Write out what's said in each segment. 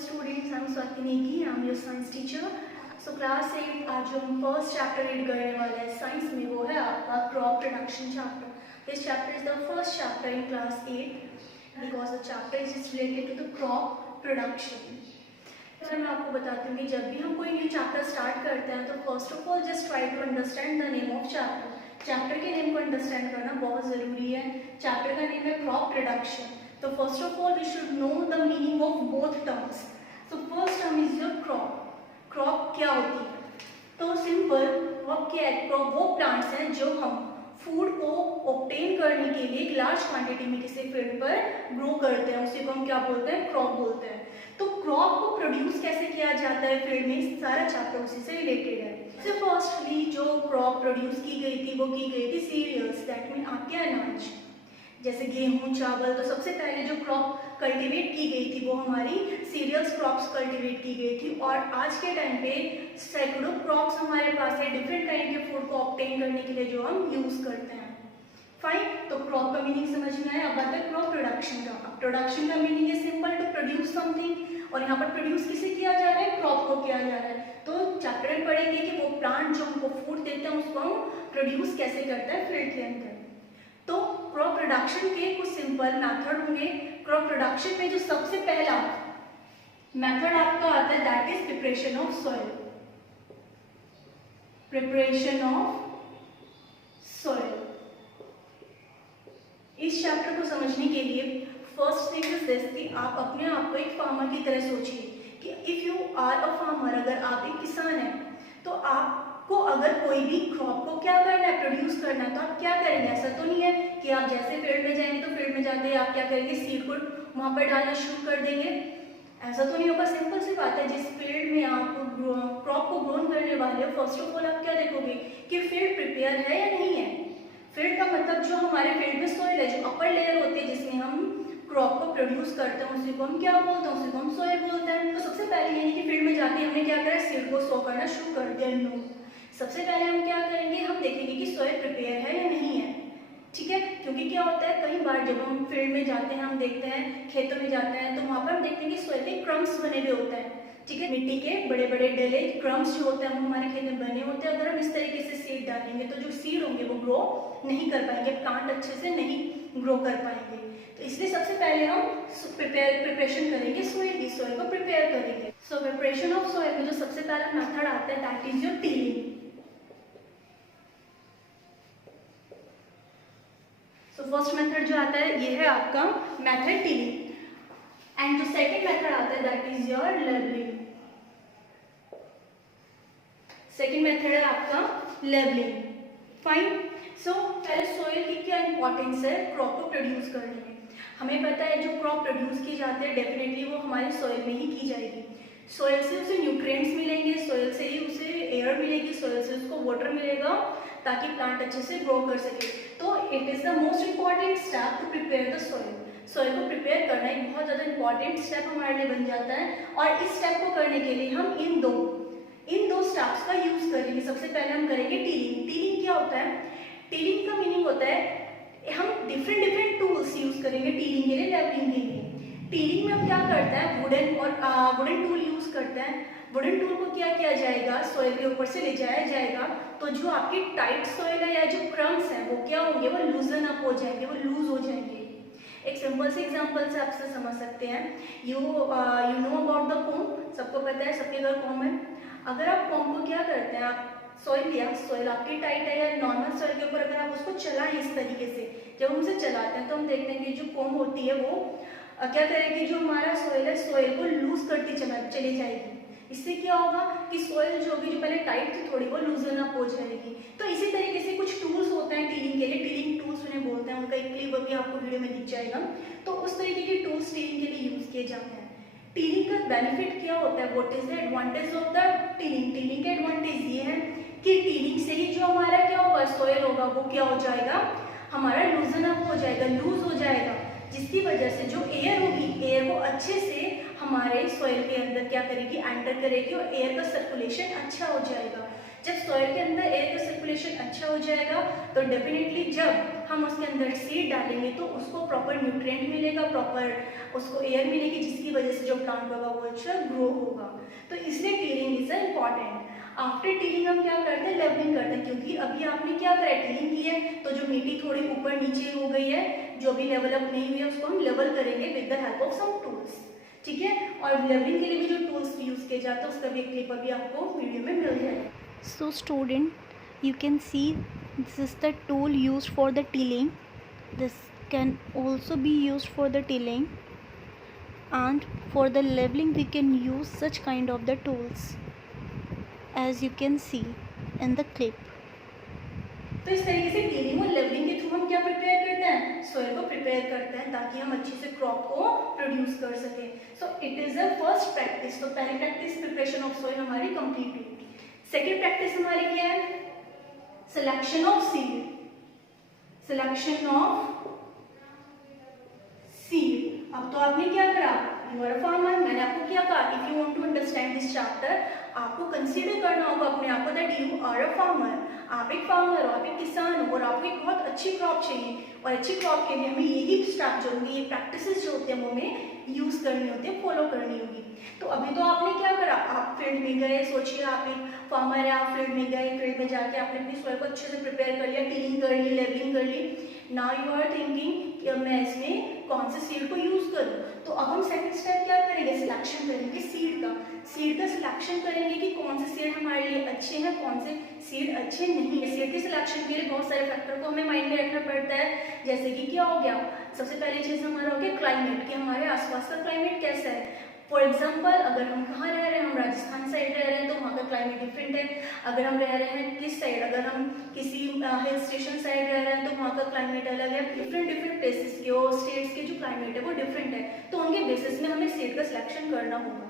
students, I'm Swati Negi, I'm your science teacher. So class 8 आज जो हम first chapter read करने वाले हैं साइंस में वो है आपका crop production chapter. This chapter is the first chapter in class 8 because the chapter is related to the crop production. तो मैं आपको बताती हूँ कि जब भी हम कोई न्यू चैप्टर स्टार्ट करते हैं तो first of all just try to understand the name of chapter. Chapter के नेम को अंडरस्टैंड करना बहुत ज़रूरी है. चैप्टर का नेम है क्रॉप प्रोडक्शन. तो first of all we should know the meaning of both terms. So first term is your crop. Crop क्या होती है? तो सिंपल क्रॉप क्या है? क्रॉप वो प्लांट्स हैं जो हम फूड को ऑब्टेन करने के लिए एक लार्ज क्वांटिटी में किसी फील्ड पर ग्रो करते हैं, उसी को हम क्या बोलते हैं? क्रॉप बोलते हैं. तो क्रॉप को प्रोड्यूस कैसे किया जाता है फील्ड में, सारा चैप्टर उसी से रिलेटेड है. तो फर्स्टली जो क्रॉप प्रोड्यूस की गई थी वो की गई थी सीरियल्स, दैट मीन आपके अनाज जैसे गेहूं, चावल. तो सबसे पहले जो क्रॉप कल्टीवेट की गई थी वो हमारी सीरियल्स क्रॉप्स कल्टीवेट की गई थी. और आज के टाइम पे सैकड़ों क्रॉप्स हमारे पास है डिफरेंट काइंड के फूड को ऑब्टेन करने के लिए जो हम यूज करते हैं. फाइन. तो क्रॉप का मीनिंग समझ में आया. अब आता है क्रॉप प्रोडक्शन का. अब प्रोडक्शन का मीनिंग है सिंपल टू प्रोड्यूस समथिंग, और यहाँ पर प्रोड्यूस किसे किया जा रहा है? क्रॉप को किया जा रहा है. तो चैप्टर में पढ़ेंगे कि वो प्लांट जो हमको फूड देते हैं उसको हम प्रोड्यूस कैसे करता है फील्ड के अंदर. तो क्रॉप प्रोडक्शन के कुछ सिंपल मेथड होंगे. क्रॉप प्रोडक्शन में जो सबसे पहला मेथड आपका आता है that is preparation of soil. Preparation of soil. इस चैप्टर को समझने के लिए फर्स्ट थिंग इज दिस कि आप अपने आप को एक फार्मर की तरह सोचिए कि if you are a farmer, अगर आप एक किसान हैं तो आपको अगर कोई भी क्रॉप को क्या करना है? प्रोड्यूस करना है. तो आप क्या करेंगे? ऐसा तो नहीं है कि आप जैसे फील्ड में जाएंगे तो फील्ड में जाते ही आप क्या करेंगे? सीड को वहां पर डालना शुरू कर देंगे. ऐसा तो नहीं होगा. सिंपल सी बात है, जिस फील्ड में आप क्रॉप को ग्रोन करने वाले हो फर्स्ट ऑफ ऑल आप क्या देखोगे कि फील्ड प्रिपेयर है या नहीं है. फील्ड का मतलब जो हमारे फील्ड में सॉइल है, जो अपर लेयर होती है जिसमें हम क्रॉप को प्रोड्यूस करते हैं उसी को हम क्या बोलते हैं? उसी को हम सॉइल बोलते हैं. तो सबसे पहले यानी कि फील्ड में जाके हमने क्या करा? सीड को सो करना शुरू कर दिया. नो, सबसे पहले हम क्या करेंगे? हम देखेंगे कि सॉइल प्रिपेयर है या नहीं है. ठीक है. क्योंकि क्या होता है कई बार जब हम फील्ड में जाते हैं, हम देखते हैं खेतों में जाते हैं तो वहां पर हम देखते हैं कि सॉइल के क्रम्स बने हुए होते हैं. ठीक है. मिट्टी के बड़े बड़े डले क्रम्स जो होते हैं वो हमारे खेत में बने होते हैं. अगर हम इस तरीके से सीड डालेंगे तो जो सीड होंगे वो ग्रो नहीं कर पाएंगे, प्लांट अच्छे से नहीं ग्रो कर पाएंगे. तो इसलिए सबसे पहले हम प्रिपरेशन करेंगे सॉइल की, सॉइल को प्रिपेयर करेंगे. सो प्रिपरेशन ऑफ सॉइल में जो सबसे पहला मेथड आता है that is your tilling. So first method जो आता है ये है आपका मेथड टिलिंग. एंड जो सेकंड मेथड आता है that is your levelling. Second method है आपका लेवलिंग. फाइन. सो पहले सॉइल की क्या इंपॉर्टेंस है क्रॉप को प्रोड्यूस करने में. हमें पता है जो क्रॉप प्रोड्यूस की जाती है डेफिनेटली वो हमारे सॉइल में ही की जाएगी. सॉइल से उसे न्यूट्रिएंट्स मिलेंगे, सॉइल से ही उसे एयर मिलेगी, सॉइल से उसको वाटर मिलेगा ताकि प्लांट अच्छे से ग्रो कर सके. तो it is the most important step to prepare the soil. Soil को प्रिपेयर करना एक बहुत ज़्यादा इंपॉर्टेंट स्टेप हमारे लिए बन जाता है. और इस स्टेप को करने के लिए हम इन दो स्टेप्स का यूज करेंगे. सबसे पहले हम करेंगे टिलिंग. टिलिंग क्या होता है? टिलिंग का मीनिंग होता है हम डिफरेंट टूल्स यूज करेंगे टिलिंग के लिए, लेवलिंग के लिए. टिलिंग में हम क्या करते हैं? वुडन टूल यूज करते हैं. वुडन टूल को क्या किया जाएगा? सॉइल के ऊपर से ले जाया जाएगा. तो जो आपकी टाइट सॉइल है या जो क्रम्स है वो क्या होंगे? वो लूजन अप हो जाएंगे, वो लूज हो जाएंगे. एक सिंपल से एग्जांपल से आपसे समझ सकते हैं. You know about the comb. सबको पता है, सबके घर कॉम्ब है. अगर आप कॉम्ब को क्या करते हैं, आप सॉइल लिया, सॉइल आपकी टाइट है या नॉर्मल सॉइल के ऊपर अगर आप उसको चलाएं इस तरीके से, जब हम उसे चलाते हैं तो हम देखते हैं कि जो कॉम्ब होती है वो क्या करेगी? जो हमारा सॉइल है सॉइल को लूज करती चली जाएगी. इससे क्या होगा कि सॉइल जो होगी, जो पहले टाइट थी थोड़ी, वो लूजन अप हो जाएगी. तो इसी तरीके से कुछ टूल्स होते हैं टिलिंग के लिए. टिलिंग टूल्स उन्हें बोलते हैं. उनका एक क्लिप अभी आपको वीडियो में दिख जाएगा. तो उस तरीके के टूल्स टिलिंग के लिए यूज किए जाते हैं. टिलिंग का बेनिफिट क्या होता है? What is the advantage of the tilling? Tilling का एडवांटेज ये है कि टिलिंग से ही जो हमारा क्या होगा? सॉइल होगा वो क्या हो जाएगा? हमारा लूजन अप हो जाएगा, लूज हो जाएगा. जिसकी वजह से जो एयर होगी, एयर को अच्छे से हमारे सॉइल के अंदर क्या करेगी? एंटर करेगी और एयर का सर्कुलेशन अच्छा हो जाएगा. जब सॉइल के अंदर एयर का सर्कुलेशन अच्छा हो जाएगा तो डेफिनेटली जब हम उसके अंदर सीड डालेंगे तो उसको प्रॉपर न्यूट्रिएंट मिलेगा, प्रॉपर उसको एयर मिलेगी, जिसकी वजह से जो प्लांट होगा वो अच्छा ग्रो होगा। तो इसलिए tilling is important. After tilling हम क्या करते हैं, लेवलिंग करते हैं, क्योंकि अभी आपने क्या करा है, टिलिंग की है तो जो मिट्टी थोड़ी ऊपर नीचे हो गई है, जो भी डेवलप नहीं हुई है उसको हम लेवल करेंगे with the help of some tools, ठीक है। और लेवलिंग के लिए भी जो टूल्स यूज किए जाते हैं उसका भी एक क्लिप अभी आपको वीडियो में मिल जाएगा। So student, you can see this is the tool used for the tilling. This can also be used for the tilling, and for the leveling we can use such kind of the tools as you can see in the clip. तो इस तरीके से tilling और levelling के through हम क्या prepare करते हैं, सॉइल को प्रिपेयर करते हैं ताकि हम अच्छे से क्रॉप को प्रोड्यूस कर सकें। So it is a first practice. तो पहली प्रैक्टिस प्रिपरेशन ऑफ सॉइल हमारी कंप्लीट हुई। सेकेंड प्रैक्टिस हमारी क्या है, selection of seed. Selection of seed. अब तो आपने क्या करा, यू आर अ फार्मर, मैंने आपको क्या कहा, if you want to understand this chapter आपको कंसीडर करना होगा अपने आप को that you are a farmer. आप एक फार्मर हो, आप एक किसान हो और आपको एक बहुत अच्छी क्रॉप चाहिए, और अच्छी क्रॉप के लिए हमें यही स्टेप जो होंगे, ये प्रैक्टिसेस जो होते हैं वो हमें यूज करनी होती है, फॉलो करनी होगी। तो अभी तो आपने क्या करा, आप फील्ड में गए, सोचिए आप एक फार्मर है, आप फील्ड में गए, फील्ड में जाके आपने अपनी सॉइल को अच्छे से प्रिपेयर कर लिया, टिलिंग कर ली, लेवलिंग कर ली। नाउ यू आर थिंकिंग कि अब मैं इसमें कौन से सीड को यूज करूं। तो अब हम सेकंड स्टेप क्या करेंगे, सिलेक्शन करेंगे सीड का। सीड का सिलेक्शन करेंगे कि कौन से सीड हमारे लिए अच्छे हैं, कौन से सीड अच्छे नहीं है। सीड के सिलेक्शन के लिए बहुत सारे फैक्टर को हमें माइंड में रखना पड़ता है, जैसे कि क्या हो गया, सबसे पहली चीज हमारा हो गया क्लाइमेट, कि हमारे आसपास का क्लाइमेट कैसा है। फॉर एग्जाम्पल अगर हम कहाँ रह रहे हैं, हम राजस्थान साइड रह रहे हैं तो वहाँ का क्लाइमेट डिफरेंट है। अगर हम रह रहे हैं किस साइड, अगर हम किसी हिल स्टेशन साइड रह रहे हैं तो वहाँ का क्लाइमेट अलग है। डिफरेंट प्लेसेस के और स्टेट्स के जो क्लाइमेट है वो डिफरेंट है, तो उनके बेसिस में हमें सीड का सिलेक्शन करना होगा।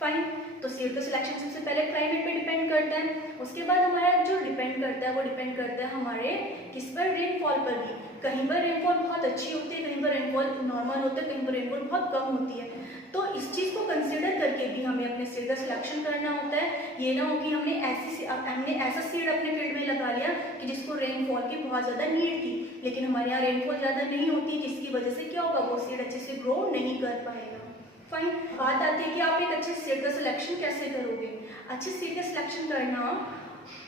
फाइन, तो सीड का सिलेक्शन सबसे पहले क्लाइमेट पे डिपेंड करता है। उसके बाद हमारा जो डिपेंड करता है वो डिपेंड करता है हमारे किस पर, रेनफॉल पर भी। कहीं पर रेनफॉल बहुत अच्छी होती है, कहीं पर रेनफॉल नॉर्मल होता है, कहीं पर रेनफॉल बहुत कम होती है। तो इस चीज को कंसिडर करके भी हमें अपने सीड का सिलेक्शन करना होता है। ये ना हो कि हमने ऐसा सीड अपने फील्ड में लगा लिया कि जिसको रेनफॉल की बहुत ज्यादा नीड थी, लेकिन हमारे यहाँ रेनफॉल ज्यादा नहीं होती, जिसकी वजह से क्या होगा, वो सीड अच्छे से ग्रो नहीं कर पाएगा। फाइन, बात आती है कि आप एक अच्छे सीड का सिलेक्शन कैसे करोगे। अच्छे सीड का सिलेक्शन करना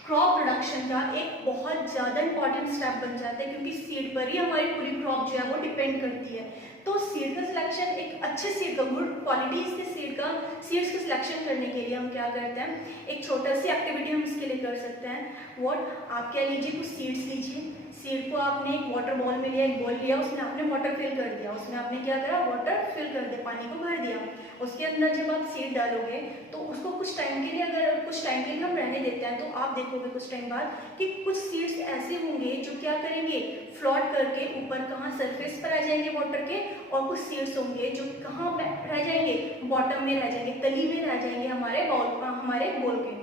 क्रॉप प्रोडक्शन का एक बहुत ज़्यादा इंपॉर्टेंट स्टेप बन जाता है, क्योंकि सीड पर ही हमारी पूरी क्रॉप जो है वो डिपेंड करती है। तो सीड का सिलेक्शन, एक अच्छे सीड का, गुड क्वालिटीज के सीड्स का सिलेक्शन करने के लिए हम क्या करते हैं, एक छोटा सी एक्टिविटी हम इसके लिए कर सकते हैं। व्हाट, आप क्या लीजिए, कुछ सीड्स लीजिए, सीड को आपने एक वाटर बॉल में लिया, एक बॉल लिया, उसमें आपने वाटर फिल कर दिया, उसमें आपने क्या करा, वाटर फिल कर दिया, पानी को भर दिया। उसके अंदर जब आप सीड डालोगे तो उसको कुछ टाइम के लिए, अगर कुछ टाइम के लिए हम रहने देते हैं तो आप देखोगे कुछ टाइम बाद कि कुछ सीड्स ऐसे होंगे जो क्या करेंगे, फ्लोट करके ऊपर कहाँ सरफेस पर आ जाएंगे वाटर के, और कुछ सीड्स होंगे जो कहाँ रह जाएंगे, बॉटम में रह जाएंगे, तली में रह जाएंगे हमारे बोल के।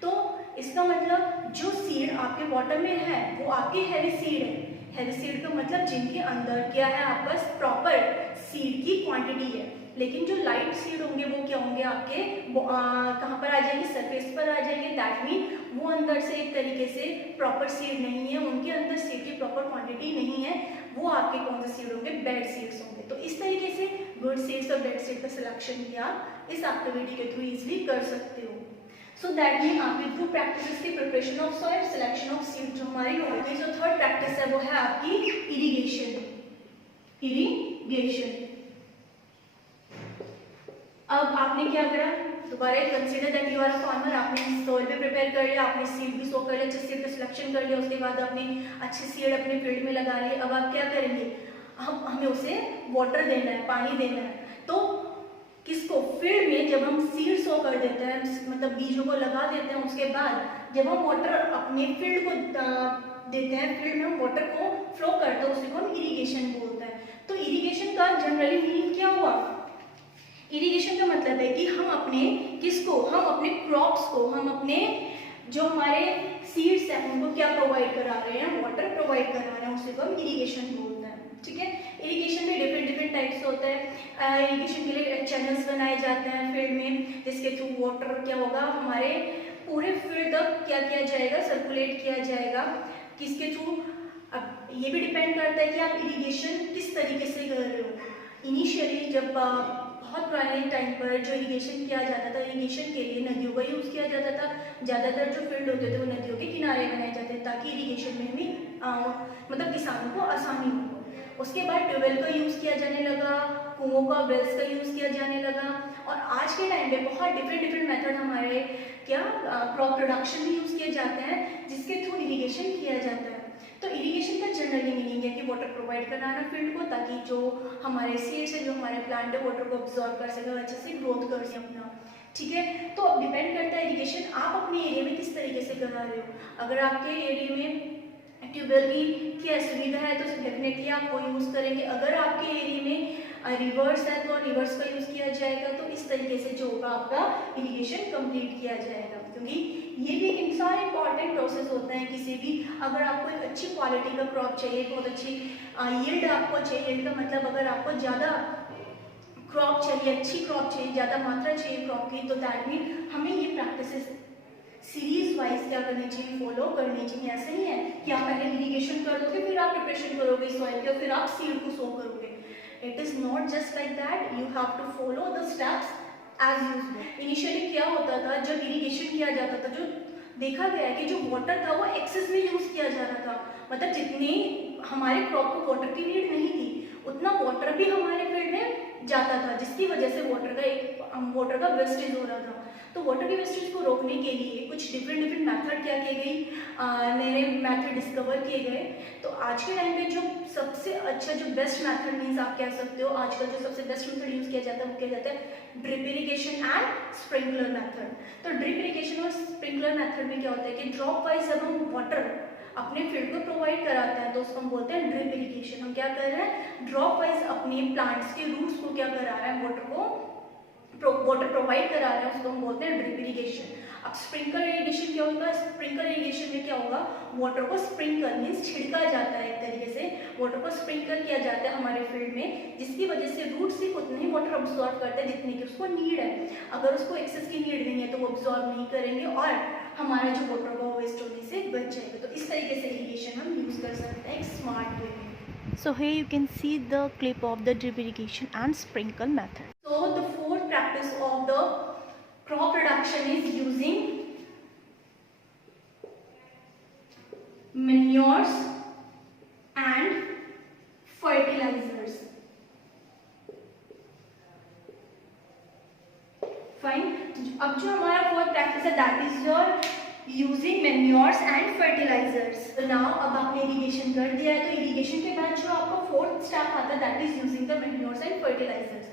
तो इसका मतलब जो सीड आपके बॉटम में है वो आपके हैवी सीड है। हैवी सीड का मतलब जिनके अंदर क्या है, आपका प्रॉपर सीड की क्वांटिटी है। लेकिन जो लाइट सीड होंगे वो क्या होंगे, आपके कहाँ पर आ जाएंगे, सरफेस पर आ जाएंगे। दैट मीन वो अंदर से एक तरीके से प्रॉपर सीड नहीं है, उनके अंदर सीड की प्रॉपर क्वांटिटी नहीं है, वो आपके कौन से सीड होंगे, बैड सीड्स होंगे। तो इस तरीके से गुड सीड्स और बैड सीड का सिलेक्शन भी आप इस एक्टिविटी के थ्रू इजिली कर सकते हो। सो दैट मीन आपके थ्रू प्रैक्टिस की preparation of soil, selection of seed जो हमारी होगी। जो थर्ड प्रैक्टिस है वो है आपकी इरिगेशन। अब आपने क्या करा, दोबारा consider that you are a farmer, आपने सॉइल भी प्रिपेयर कर लिया, आपने सीड भी सो कर लिया, अच्छे सीड का सिलेक्शन कर लिया, उसके बाद आपने अच्छे सीड अपने फील्ड में लगा लिए। अब आप क्या करेंगे, हमें उसे वाटर देना है, पानी देना है। तो किसको, फील्ड में जब हम सीड सो कर देते हैं, मतलब बीजों को लगा देते हैं, उसके बाद जब हम वाटर अपने फील्ड को देते हैं, फील्ड में हम वाटर को फ्लो करते हैं, उसी को हम इरिगेशन बोलते हैं। तो इरिगेशन का जनरली मीनिंग क्या हुआ, इरिगेशन का मतलब है कि हम अपने हम अपने क्रॉप्स को, हम अपने जो हमारे सीड्स हैं उनको क्या प्रोवाइड करा रहे हैं, वाटर प्रोवाइड करा रहे हैं, उसी को हम इरिगेशन बोलते हैं। ठीक है, इरिगेशन में डिफरेंट टाइप्स होते हैं। इरिगेशन के लिए चैनल्स बनाए जाते हैं फील्ड में, जिसके थ्रू वाटर क्या होगा, हमारे पूरे फील्ड तक क्या किया जाएगा, सर्कुलेट किया जाएगा। किसके थ्रू? अब ये भी डिपेंड करता है कि आप इरिगेशन किस तरीके से कर रहे हो। इनिशियली जब बहुत पुराने टाइम पर जो इरिगेशन किया जाता था, इरिगेशन के लिए नदियों का यूज़ किया जाता था। ज़्यादातर जो फील्ड होते थे वो नदियों के किनारे बनाए जाते थे ताकि इरिगेशन में भी मतलब किसानों को आसानी हो। उसके बाद ट्यूबवेल का यूज़ किया जाने लगा, कुओं का, वेल्स का यूज़ किया जाने लगा। और आज के टाइम पे बहुत डिफरेंट मेथड हमारे क्या क्रॉप प्रोडक्शन में यूज़ किए जाते हैं, जिसके थ्रू इरिगेशन किया जाता है। तो इरिगेशन का जनरली मीनिंग है कि वाटर प्रोवाइड कराना फील्ड को, ताकि जो हमारे सीड्स है, जो हमारे प्लांट है, वाटर को ऑब्जॉर्व कर सके और अच्छे से ग्रोथ कर सके अपना। ठीक है, तो अब डिपेंड करता है इरिगेशन आप अपने एरिया में किस तरीके से करा रहे हो। अगर आपके एरिया में ट्यूबवेल की असुविधा है तो डेफिनेटली आप वो यूज़ करेंगे। अगर आपके एरिया में रिवर्स है तो रिवर्स का यूज़ किया जाएगा। तो इस तरीके से जो होगा आपका इरिगेशन कंप्लीट किया जाएगा, क्योंकि ये भी सारे इंपॉर्टेंट प्रोसेस होते हैं किसी भी। अगर आपको एक अच्छी क्वालिटी का क्रॉप चाहिए, बहुत अच्छी यील्ड आपको चाहिए, यील्ड का मतलब अगर आपको ज़्यादा क्रॉप चाहिए, अच्छी क्रॉप चाहिए, ज़्यादा मात्रा चाहिए क्रॉप की, तो दैट मीन हमें ये प्रैक्टिसेस सीरीज वाइज क्या करनी चाहिए, फॉलो करनी चाहिए। ऐसा नहीं है कि आप पहले इरिगेशन कर दोगे, फिर आप प्रिपरेशन करोगे सॉइल की, और फिर आप सीड को सो करोगे। It is not just like that, you have to follow the steps as usual. Initially क्या होता था, जब इरिगेशन किया जाता था, जो देखा गया है कि जो वाटर था वो एक्सेस में यूज़ किया जा रहा था। मतलब जितनी हमारे क्रॉप को वाटर की नीड नहीं थी, उतना वाटर भी हमारे फील्ड में जाता था, जिसकी वजह से वाटर का वेस्टेज हो रहा था। तो वाटर की वेस्टेज को रोकने के लिए कुछ डिफरेंट मेथड क्या किए गई, नए मेथड डिस्कवर किए गए। तो आज के टाइम पे जो सबसे अच्छा, जो बेस्ट मेथड मीन्स आप कह सकते हो, आजकल जो सबसे बेस्ट मेथड यूज़ किया जाता है वो किया जाता है drip irrigation and sprinkler method. तो ड्रिप इरिगेशन और स्प्रिंकलर मेथड में क्या होता है कि ड्रॉप वाइज जब हम वाटर अपने फील्ड को प्रोवाइड कराते हैं तो उसको हम बोलते हैं ड्रिप इरिगेशन। हम क्या कर रहे हैं, ड्रॉप वाइज अपने प्लांट्स के रूट्स को क्या करा रहे हैं, वाटर प्रोवाइड करा रहे हैं, उसको हम बोलते हैं ड्रिप इरिगेशन। अब स्प्रिंकलर इरिगेशन क्या होगा, स्प्रिंकलर इरिगेशन में क्या होगा, वाटर को स्प्रिंकल मीन्स छिड़का जाता है, एक तरीके से वाटर को स्प्रिंकल किया जाता है हमारे फील्ड में, जिसकी वजह से रूट सिर्फ उतना ही वाटर ऑब्जॉर्व करते हैं जितनी की उसको नीड है। अगर उसको एक्सेस की नीड नहीं है तो वो ऑब्जॉर्व नहीं करेंगे और हमारा जो वाटर का वेस्ट होने से बच जाएगा। तो इस तरीके से इरिगेशन हम यूज कर सकते हैं एक स्मार्ट वे में। So here you can see the clip of the drip irrigation and sprinkle method. So the fourth practice of the crop production is using manures and fertilizers. Fine. अब जो हमारा fourth practice है that is your using manures and fertilizers. तो now अब आपने irrigation कर दिया है, तो इरिगेशन के बाद जो आपका फोर्थ स्टेप आता है that is using the manures and fertilizers.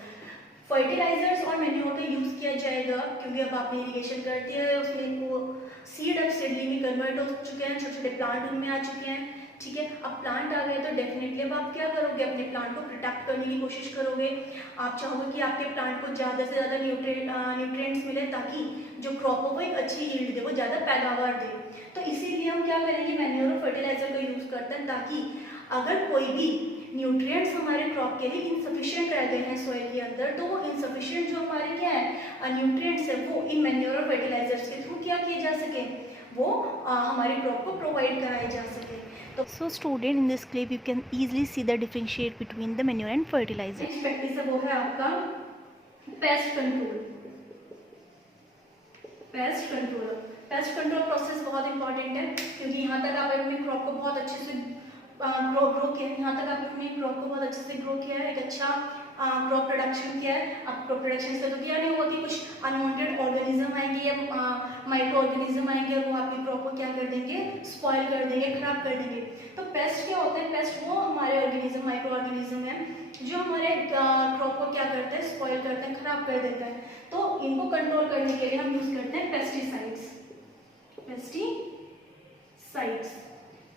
Fertilizers और मैन्योर का यूज किया जाएगा क्योंकि अब आपने इरिगेशन कर दिया है, उसमें वो सीड अब सीडलिंग में कन्वर्ट हो चुके हैं, छोटे छोटे प्लांट उनमें आ चुके हैं। ठीक है, अब प्लांट आ गए तो डेफिनेटली अब आप क्या करोगे, अपने प्लांट को प्रोटेक्ट करने की कोशिश करोगे। आप चाहोगे कि आपके प्लांट को ज़्यादा से ज़्यादा न्यूट्रिएंट्स मिले ताकि जो क्रॉप हो वो एक अच्छी यील्ड दे, वो ज़्यादा पैदावार दे। तो इसीलिए हम क्या करेंगे, मैन्योर और फर्टिलाइजर का यूज़ करते हैं ताकि अगर कोई भी न्यूट्रिएंट्स हमारे क्रॉप के लिए इनसफिशिएंट रह गए हैं सॉइल के अंदर, तो वो इनसफिशिएंट जो हमारे क्या है न्यूट्रिएंट्स है वो इन मैन्योर और फर्टिलाइजर्स के थ्रू क्या किए जा सके, वो हमारे क्रॉप को प्रोवाइड कराए जा सके। So student, in this clip you can easily see the differentiate between the manure and fertilizer. Next practice है वो है आपका pest control. Pest control process बहुत इंपॉर्टेंट है क्योंकि यहाँ तक आप अपने क्रॉप को बहुत अच्छे से ग्रो किया है, यहाँ तक आपने अपने क्रॉप को बहुत अच्छे से ग्रो किया है, एक अच्छा क्रॉप प्रोडक्शन किया है। अब क्रॉप प्रोडक्शन से तो क्या नहीं हुआ कि कुछ अनवांटेड ऑर्गेनिज्म आएंगे या माइक्रो ऑर्गेनिज्म आएंगे और वो आपकी क्रॉप को क्या कर देंगे, स्पॉइल कर देंगे, खराब कर देंगे। तो पेस्ट क्या होता है, पेस्ट वो हमारे ऑर्गेनिज्म, माइक्रो ऑर्गेनिज्म है जो हमारे क्रॉप को क्या करते हैं, स्पॉइल करते हैं, खराब कर देता है। तो इनको कंट्रोल करने के लिए हम यूज करते हैं पेस्टिसाइड्स।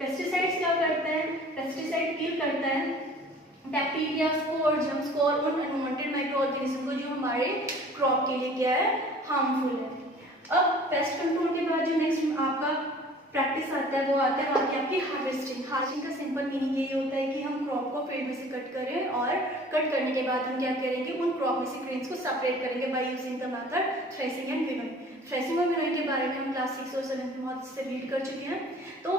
पेस्टिसाइड्स क्या करते हैं, पेस्टिसाइड किल करता है बैक्टीरिया, स्पोर, जर्म्स को और उन अनवांटेड माइक्रो ऑर्गेनिज्म को जो हमारे क्रॉप के लिए क्या है, हार्मफुल है। अब पेस्ट कंट्रोल के बाद जो नेक्स्ट आपका प्रैक्टिस आता है वो आता है आपकी हार्वेस्टिंग का सिंपल मीनिंग ये होता है कि हम क्रॉप को फील्ड में से कट करें और कट करने के बाद हम क्या करेंगे, उन क्रॉप में से ग्रेन्स को सेपरेट करेंगे by using the method threshing and winnowing. Phrasing और विनोइंग के बारे में हम क्लास 6 और 7 में बहुत से रीड कर चुके हैं। तो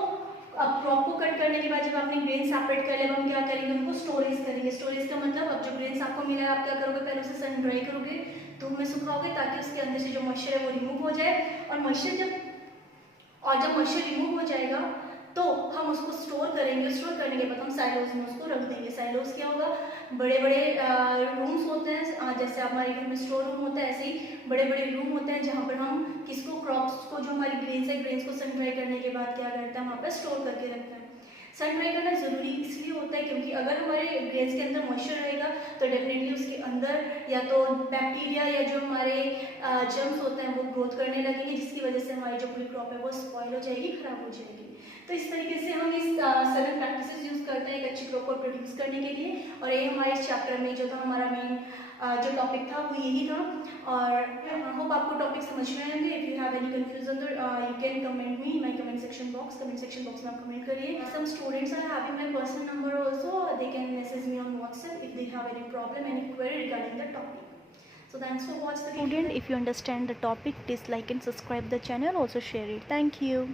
अब क्रॉप को कट करने के बाद जब आपने ग्रेन सेपरेट कर लिया, हम क्या करेंगे, उनको स्टोरेज करेंगे। स्टोरेज का मतलब अब जो ग्रेन्स आपको मिला है आप क्या करोगे, पहले उसे सन ड्राई करोगे, धूप में सुखाओगे ताकि उसके अंदर से जो मॉइस्चर है वो रिमूव हो जाए। और जब मॉइस्चर रिमूव हो जाएगा तो हम उसको स्टोर करेंगे। स्टोर करने के बाद हम साइलोज में उसको रख देंगे। साइलोज क्या होगा, बड़े बड़े रूम्स होते हैं, जैसे हमारे घर में स्टोर रूम होता है, ऐसे ही बड़े बड़े रूम होते हैं जहाँ पर हम किसको, क्रॉप्स को, जो हमारी ग्रेन्स है, ग्रेन्स को सन ड्राई करने के बाद क्या करते हैं, वहाँ पर स्टोर करके रखते हैं। सन ड्राई करना ज़रूरी इसलिए होता है क्योंकि अगर हमारे ग्रेन्स के अंदर मॉइस्चर रहेगा तो डेफिनेटली उसके अंदर या तो बैक्टीरिया या जो हमारे जर्म्स होते हैं वो ग्रोथ करने लगेंगे, जिसकी वजह से हमारी जो पूरी क्रॉप है वो स्पॉइल हो जाएगी, खराब हो जाएगी। तो इस तरीके से हम इस 7 प्रैक्टिसेस यूज़ करते हैं एक अच्छी क्रॉप को प्रोड्यूस करने के लिए। और ये हमारे इस चैप्टर में जो था हमारा मेन जो टॉपिक था वो यही था। और होप आपको टॉपिक समझ में आएंगे। If you have any confusion तो you can comment me in my comment section box में आप कमेंट करिए। Some students are having my personal number also, they can message me on WhatsApp if they have any problem, any query regarding the topic. So thanks for watching the video. Student, if you understand the topic, please like and subscribe the channel, also share it. Thank you.